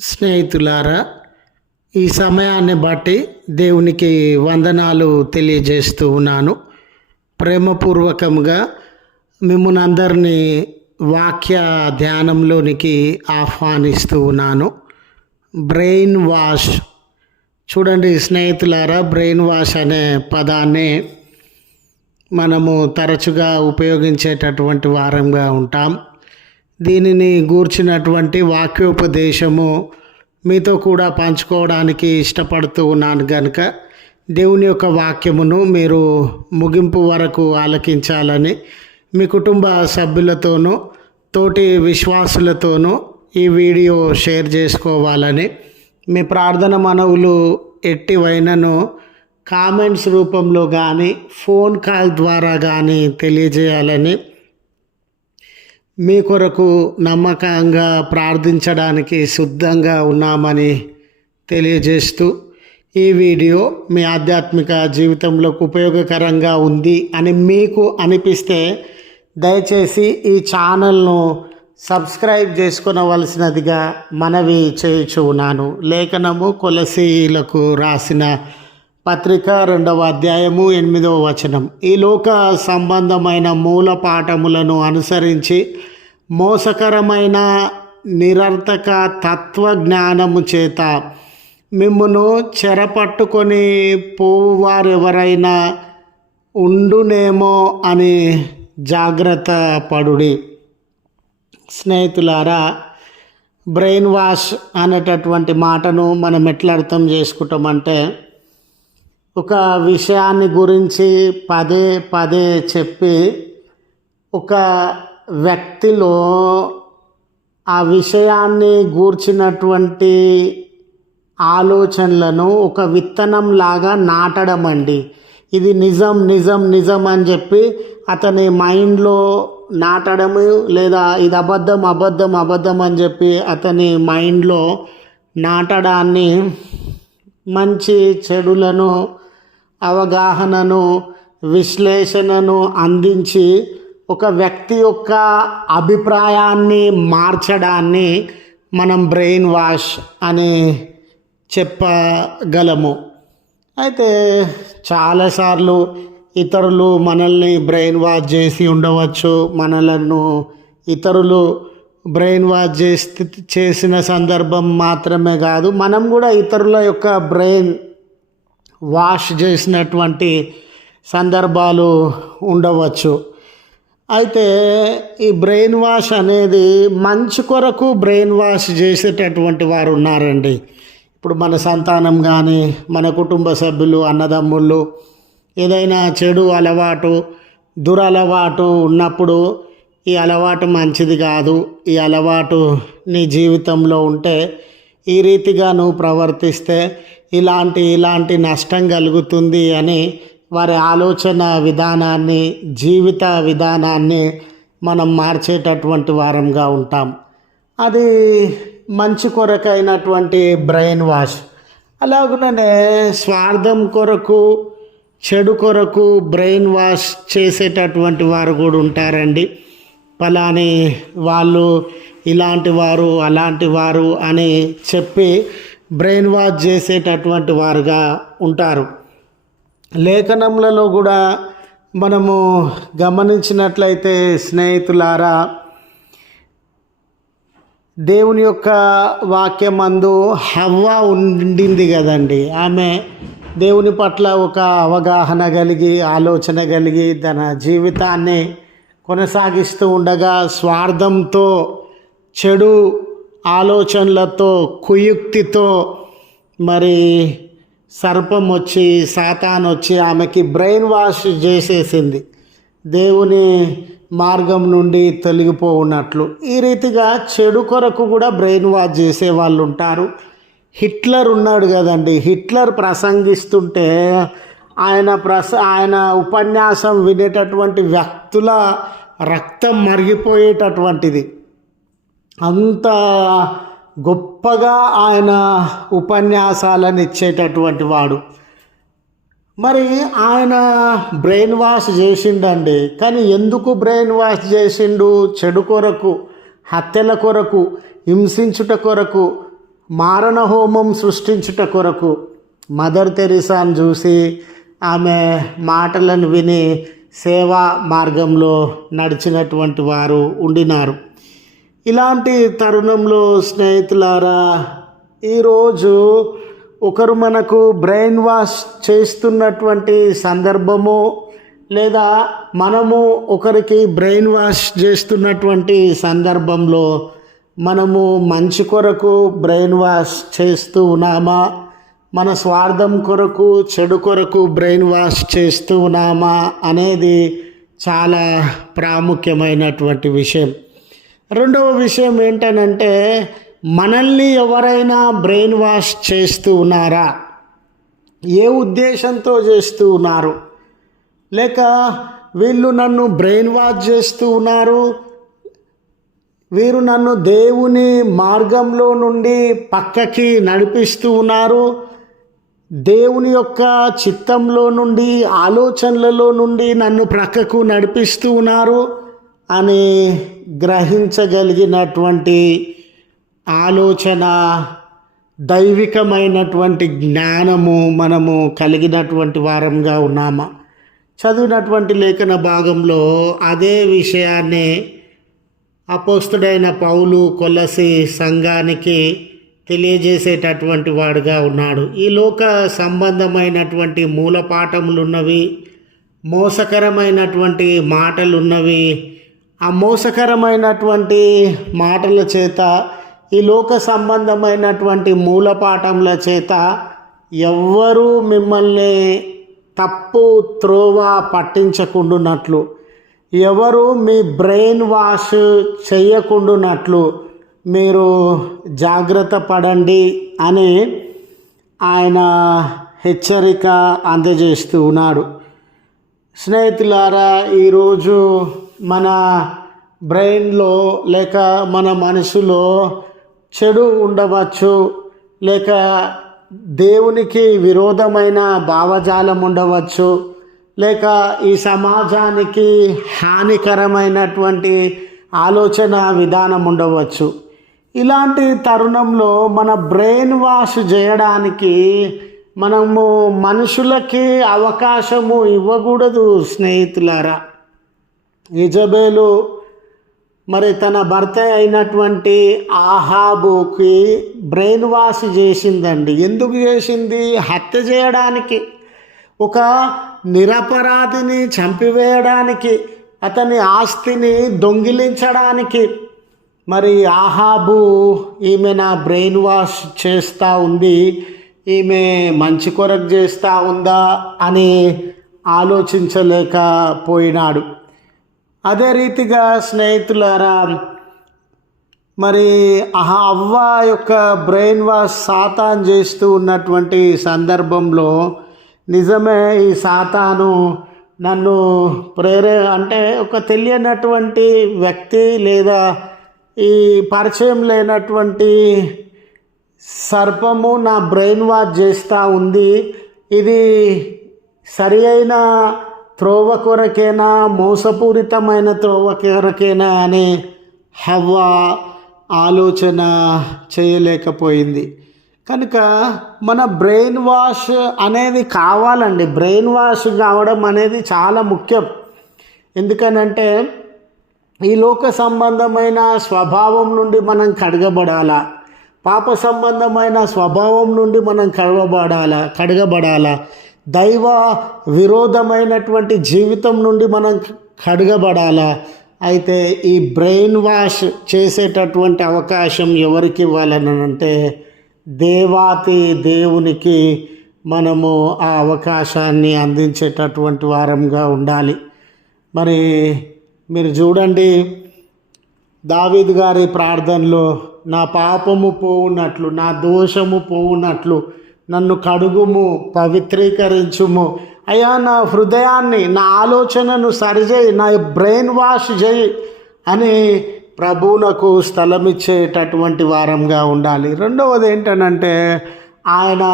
స్నేహితులారా ఈ సమయాన్ని బట్టి దేవునికి వందనాలు తెలియజేస్తూ ఉన్నాను. ప్రేమపూర్వకంగా మిమ్మల్ని అందరినీ వాక్య ధ్యానంలోనికి ఆహ్వానిస్తూ ఉన్నాను. Brain wash. చూడండి స్నేహితులారా బ్రెయిన్ వాష్ అనే పదాన్ని మనము తరచుగా ఉపయోగించేటటువంటి వారంగా ఉంటాం. దీనిని గూర్చినటువంటి వాక్యోపదేశము. మీతో కూడా పంచుకోవడానికి ఇష్టపడుతూ ఉన్నాను కనుక దేవుని యొక్క వాక్యమును మీరు ముగింపు వరకు ఆలకించాలని మీ కుటుంబ సభ్యులతోనూ తోటి విశ్వాసులతోనూ ఈ వీడియో షేర్ చేసుకోవాలని మీ ప్రార్థన మనవులు ఎట్టివైనను కామెంట్స్ రూపంలో కానీ ఫోన్ కాల్ ద్వారా కానీ తెలియజేయాలని మీ కొరకు నమ్మకంగా ప్రార్థించడానికి సిద్ధంగా ఉన్నామని తెలియజేస్తూ ఈ వీడియో మీ ఆధ్యాత్మిక జీవితంలోకి ఉపయోగకరంగా ఉంది అని మీకు అనిపిస్తే దయచేసి ఈ ఛానల్ను సబ్స్క్రైబ్ చేసుకునవలసినదిగా మనవి చేయుచున్నాను లేఖనము కొలసీలకు రాసిన పత్రిక రెండవ అధ్యాయము ఎనిమిదవ వచనం. ఈ లోక సంబంధమైన మూల పాఠములను అనుసరించి మోసకరమైన నిరర్థక తత్వజ్ఞానము చేత మిమ్మును చెరపట్టుకొని పోవారెవరైనా ఉండునేమో అని జాగ్రత్త పడుడి. స్నేహితులారా బ్రెయిన్ వాష్ అనేటటువంటి మాటను మనం ఎట్లా అర్థం చేసుకుంటామంటే ఒక విషయాన్ని గురించి పదే పదే చెప్పి ఒక వ్యక్తిలో ఆ విషయాన్ని గూర్చినటువంటి ఆలోచనలను ఒక విత్తనం లాగా నాటడం అండి ఇది నిజం నిజం నిజం అని చెప్పి అతని మైండ్లో నాటడము లేదా ఇది అబద్ధం అబద్ధం అబద్ధం అని చెప్పి అతని మైండ్లో నాటడాన్ని మంచి చెడులను అవగాహనను విశ్లేషణను అందించి ఒక వ్యక్తి యొక్క అభిప్రాయాన్ని మార్చడాన్ని మనం బ్రెయిన్ వాష్ అని చెప్పగలము. అయితే చాలాసార్లు ఇతరులు మనల్ని బ్రెయిన్ వాష్ చేసి ఉండవచ్చు. మనలను ఇతరులు బ్రెయిన్ వాష్ చేసి చేసిన సందర్భం మాత్రమే కాదు మనం కూడా ఇతరుల యొక్క బ్రెయిన్ వాష్ చేసినటువంటి సందర్భాలు ఉండవచ్చు. అయితే ఈ బ్రెయిన్ వాష్ అనేది మంచి కొరకు బ్రెయిన్ వాష్ చేసేటటువంటి వారు ఉన్నారండి. ఇప్పుడు మన సంతానం కానీ మన కుటుంబ సభ్యులు అన్నదమ్ముళ్ళు ఏదైనా చెడు అలవాటు దురలవాటు ఉన్నప్పుడు ఈ అలవాటు మంచిది కాదు. ఈ అలవాటు నీ జీవితంలో ఉంటే ఈ రీతిగా నువ్వు ప్రవర్తిస్తే ఇలాంటి ఇలాంటి నష్టం కలుగుతుంది అని వారి ఆలోచన విధానాన్ని జీవిత విధానాన్ని మనం మార్చేటటువంటి వారంగా ఉంటాం. అది మంచి కొరకైనటువంటి బ్రెయిన్ వాష్. అలాగనే స్వార్థం కొరకు చెడు కొరకు బ్రెయిన్ వాష్ చేసేటటువంటి వారు కూడా ఉంటారండి. ఫలాని వాళ్ళు ఇలాంటి వారు అలాంటి వారు అని చెప్పి బ్రెయిన్ వాష్ చేసేటటువంటి వారుగా ఉంటారు. లేఖనములలో కూడా మనము గమనించినట్లయితే స్నేహితులారా దేవుని యొక్క వాక్యం అందు హవ్వ ఉండింది కదండి. ఆమె దేవుని పట్ల ఒక అవగాహన కలిగి ఆలోచన కలిగి తన జీవితాన్ని కొనసాగిస్తూ ఉండగా స్వార్థంతో చెడు ఆలోచనలతో కుయుక్తితో మరి సర్పం వచ్చి సాతాన్ వచ్చి ఆమెకి బ్రెయిన్ వాష్ చేసేసింది. దేవుని మార్గం నుండి తొలగిపోవున్నట్లు. ఈ రీతిగా చెడు కొరకు కూడా బ్రెయిన్ వాష్ చేసే వాళ్ళు ఉంటారు. హిట్లర్ ఉన్నాడు కదండి. హిట్లర్ ప్రసంగిస్తుంటే ఆయన ప్రస ఆయన ఉపన్యాసం వినేటటువంటి వ్యక్తుల రక్తం మరిగిపోయేటటువంటిది. అంత గొప్పగా ఆయన ఉపన్యాసాలను ఇచ్చేటటువంటి వాడు. మరి ఆయన బ్రెయిన్ వాష్ చేసిండండి. కానీ ఎందుకు బ్రెయిన్ వాష్ చేసిండు? చెడు కొరకు హత్యల కొరకు హింసించుట కొరకు మారణ హోమం సృష్టించుట కొరకు మదర్ తెరిసాను చూసి ఆమె మాటలను విని సేవా మార్గంలో నడిచినటువంటి వారు ఉండినారు. ఇలాంటి తరుణంలో స్నేహితులారా ఈరోజు ఒకరు మనకు బ్రెయిన్ వాష్ చేస్తున్నటువంటి సందర్భము లేదా మనము ఒకరికి బ్రెయిన్ వాష్ చేస్తున్నటువంటి సందర్భంలో మనము మంచి కొరకు బ్రెయిన్ వాష్ చేస్తూ ఉన్నామా? మన స్వార్థం కొరకు చెడు కొరకు బ్రెయిన్ వాష్ చేస్తూ ఉన్నామా? అనేది చాలా ప్రాముఖ్యమైనటువంటి విషయం. రెండవ విషయం ఏంటనంటే మనల్ని ఎవరైనా బ్రెయిన్ వాష్ చేస్తూ ఉన్నారా? ఏ ఉద్దేశంతో చేస్తూ ఉన్నారు? లేక వీళ్ళు నన్ను బ్రెయిన్ వాష్ చేస్తూ ఉన్నారు? వీరు నన్ను దేవుని మార్గంలో నుండి పక్కకి నడిపిస్తూ ఉన్నారు? దేవుని యొక్క చిత్తంలో నుండి ఆలోచనలలో నుండి నన్ను ప్రక్కకు నడిపిస్తూ ఉన్నారు? అని గ్రహించగలిగినటువంటి ఆలోచన దైవికమైనటువంటి జ్ఞానము మనము కలిగినటువంటి వారంగా ఉన్నామా? చదివినటువంటి లేఖన భాగంలో అదే విషయాన్ని అపోస్తుడైన పౌలు కొలసి సంఘానికి తెలియజేసేటటువంటి వాడుగా ఉన్నాడు. ఈ లోక సంబంధమైనటువంటి మూలపాఠములున్నవి మోసకరమైనటువంటి మాటలున్నవి ఆ మోసకరమైనటువంటి మాటల చేత ఈ లోక సంబంధమైనటువంటి మూలపాఠముల చేత ఎవ్వరూ మిమ్మల్ని తప్పు త్రోవ పట్టించకుండునట్లు ఎవరు మీ బ్రెయిన్ వాష్ చేయకుండునట్లు మీరు జాగ్రత్త పడండి అని ఆయన హెచ్చరిక అందజేస్తూ ఉన్నాడు. స్నేహితులారా ఈరోజు మన బ్రెయిన్లో లేక మన మనసులో చెడు ఉండవచ్చు లేక దేవునికి విరోధమైన భావజాలం ఉండవచ్చు లేక ఈ సమాజానికి హానికరమైనటువంటి ఆలోచన విధానం ఉండవచ్చు. ఇలాంటి తరుణంలో మన బ్రెయిన్ వాష్ చేయడానికి మనము మనుషులకి అవకాశము ఇవ్వకూడదు స్నేహితులారా. ఇజబేలు మరి తన భర్త అయినటువంటి ఆహాబుకి బ్రెయిన్ వాష్ చేసిందండి. ఎందుకు చేసింది? హత్య చేయడానికి. ఒక నిరపరాధిని చంపివేయడానికి అతని ఆస్తిని దొంగిలించడానికి. మరి ఆహాబు ఈమె నా బ్రెయిన్ వాష్ చేస్తూ ఉంది ఈమె మంచి కొరకు చేస్తూ ఉందా అని ఆలోచించలేకపోయినాడు. అదే రీతిగా స్నేహితులారా మరి ఆహా అవ్వ యొక్క బ్రెయిన్ వాష్ సాతాన్ చేస్తూ ఉన్నటువంటి సందర్భంలో నిజమే ఈ సాతాను నన్ను ప్రేరే అంటే ఒక తెలియనటువంటి వ్యక్తి లేదా ఈ పరిచయం లేనటువంటి సర్పము నా బ్రెయిన్ వాష్ చేస్తూ ఉంది. ఇది సరి అయిన త్రోవ కొరకేనా? మోసపూరితమైన త్రోవ కొరకేనా? అనే హవ్వ ఆలోచన చేయలేకపోయింది. కనుక మన బ్రెయిన్ వాష్ అనేది కావాలండి. బ్రెయిన్ వాష్ కావడం అనేది చాలా ముఖ్యం. ఎందుకనంటే ఈ లోక సంబంధమైన స్వభావం నుండి మనం కడగబడాలా? పాప సంబంధమైన స్వభావం నుండి మనం కడగబడాలా? కడగబడాలా? దైవ విరోధమైనటువంటి జీవితం నుండి మనం కడగబడాలా? అయితే ఈ బ్రెయిన్ వాష్ చేసేటటువంటి అవకాశం ఎవరికి ఇవ్వాలని అంటే దేవాతి దేవునికి మనము ఆ అవకాశాన్ని అందించేటటువంటి వారంగా ఉండాలి. మరి మీరు చూడండి దావీద్ గారి ప్రార్థనలో నా పాపము పోవునట్లు నా దోషము పోవునట్లు నన్ను కడుగుము పవిత్రీకరించుము. అయ్యా నా హృదయాన్ని నా ఆలోచనను సరిచేయి నా బ్రెయిన్ వాష్ చేయి అని ప్రభువునకు స్థలమిచ్చేటటువంటి వారంగా ఉండాలి. రెండవది ఏంటనంటే ఆయన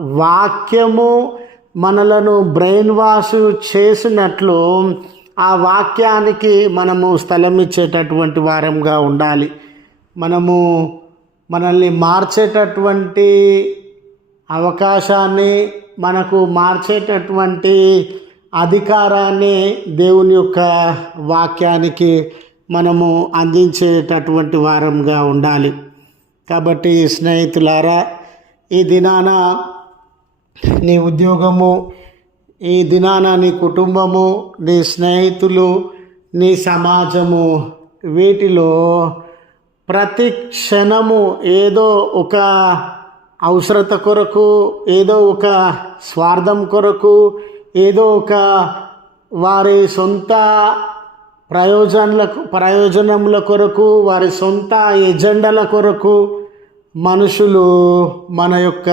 వాక్యము మనలను బ్రెయిన్ వాష్ చేసినట్లు ఆ వాక్యానికి మనము స్థలం ఇచ్చేటటువంటి వారంగా ఉండాలి. మనము మనల్ని మార్చేటటువంటి అవకాశాన్ని మనకు మార్చేటటువంటి అధికారాన్ని దేవుని యొక్క వాక్యానికి మనము అందించేటటువంటి వారంగా ఉండాలి. కాబట్టి స్నేహితులారా ఈ దినాన నీ ఉద్యోగము ఈ దినాన నీ కుటుంబము నీ స్నేహితులు నీ సమాజము వీటిలో ప్రతి క్షణము ఏదో ఒక అవసరత కొరకు ఏదో ఒక స్వార్థం కొరకు ఏదో ఒక వారి సొంత ప్రయోజనాలకు ప్రయోజనముల కొరకు వారి సొంత ఎజెండాల కొరకు మనుషులు మన యొక్క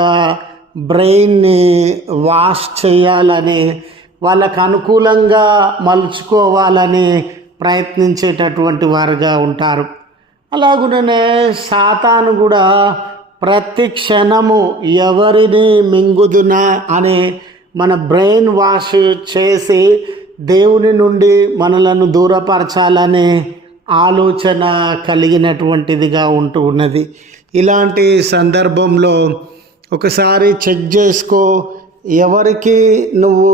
బ్రెయిన్ని వాష్ చేయాలని వాళ్ళకు అనుకూలంగా మలుచుకోవాలని ప్రయత్నించేటటువంటి వారుగా ఉంటారు. అలాగుననే సాతాను కూడా ప్రతి క్షణము ఎవరిని మింగుదునా అనే మన బ్రెయిన్ వాష్ చేసి దేవుని నుండి మనలను దూరపరచాలనే ఆలోచన కలిగినటువంటిదిగా ఉంటూ ఉన్నది. ఇలాంటి సందర్భంలో ఒకసారి చెక్ చేసుకో ఎవరికి నువ్వు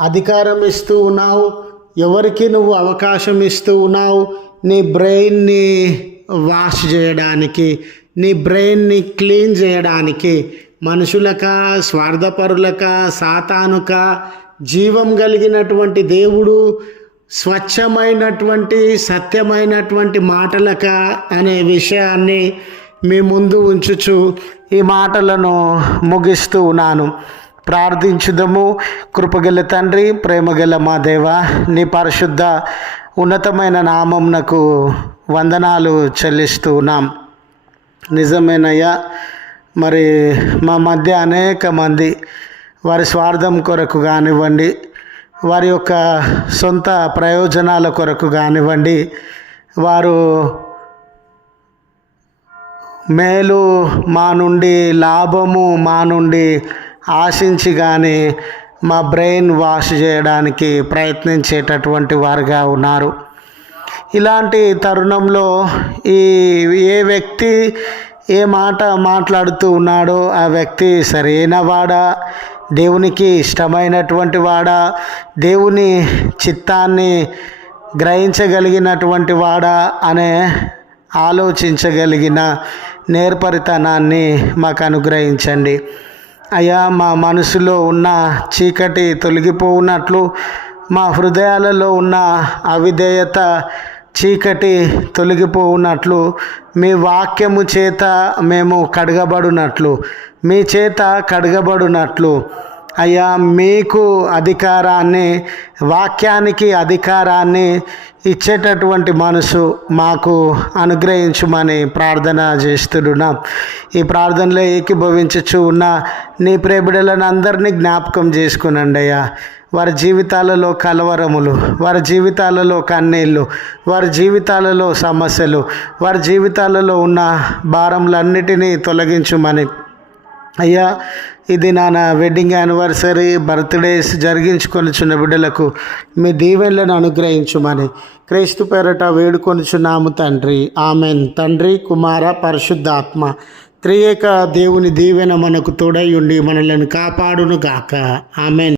అధికారం ఇస్తూ ఉన్నావు? ఎవరికి నువ్వు అవకాశం ఇస్తూ ఉన్నావు? నీ బ్రెయిన్ని వాష్ చేయడానికి నీ బ్రెయిన్ని క్లీన్ చేయడానికి మనుషులక స్వార్థపరులక సాతానుక జీవం కలిగినటువంటి దేవుడు స్వచ్ఛమైనటువంటి సత్యమైనటువంటి మాటలక అనే విషయాన్ని మీ ముందు ఉంచుచు ఈ మాటలను ముగిస్తూ ఉన్నాను. ప్రార్థించుదము. కృపగల తండ్రి ప్రేమగల మా దేవ నీ పరిశుద్ధ ఉన్నతమైన నామంనకు వందనాలు చెల్లిస్తూ ఉన్నాం. నిజమేనయ్యా. మరి మా మధ్య అనేక మంది వారి స్వార్థం కొరకు కానివ్వండి వారి యొక్క సొంత ప్రయోజనాల కొరకు కానివ్వండి వారు మేలు మా నుండి లాభము మా నుండి ఆశించి కానీ మా బ్రెయిన్ వాష్ చేయడానికి ప్రయత్నించేటటువంటి వారుగా ఉన్నారు. ఇలాంటి తరుణంలో ఈ ఏ వ్యక్తి ఏ మాట మాట్లాడుతూ ఉన్నాడో ఆ వ్యక్తి సరైన వాడా? దేవునికి ఇష్టమైనటువంటి వాడా? దేవుని చిత్తాన్ని గ్రహించగలిగినటువంటి వాడా? అనే ఆలోచించగలిగిన నేర్పరితనాన్ని మాకు అనుగ్రహించండి. అయ్యా మా మనసులో ఉన్న చీకటి తొలగిపోవున్నట్లు మా హృదయాలలో ఉన్న అవిధేయత చీకటి తొలగిపోవునట్లు మీ వాక్యము చేత మేము కడగబడినట్లు మీ చేత కడగబడినట్లు. అయ్యా మీకు అధికారాన్ని వాక్యానికి అధికారాన్ని ఇచ్చేటటువంటి మనసు మాకు అనుగ్రహించమని ప్రార్థన చేస్తున్నాం. ఈ ప్రార్థనలో ఏకీభవించచ్చు ఉన్న నీ ప్రేమిడలను అందరినీ జ్ఞాపకం చేసుకునండి అయ్యా. వారి జీవితాలలో కలవరములు వారి జీవితాలలో కన్నీళ్ళు వారి జీవితాలలో సమస్యలు వారి జీవితాలలో ఉన్న భారములన్నిటినీ తొలగించుమని. అయ్యా ఇది నా వెడ్డింగ్ యానివర్సరీ బర్త్డేస్ జరిగించుకొనిచున్న బిడ్డలకు మీ దీవెనలను అనుగ్రహించుమని. క్రీస్తు పేరట వేడుకొనిచున్నాము తండ్రి. ఆమెన్. తండ్రి కుమార పరిశుద్ధాత్మ త్రియేక దేవుని దీవెన మనకు తోడై ఉండి మనలను కాపాడును గాక ఆమెన్.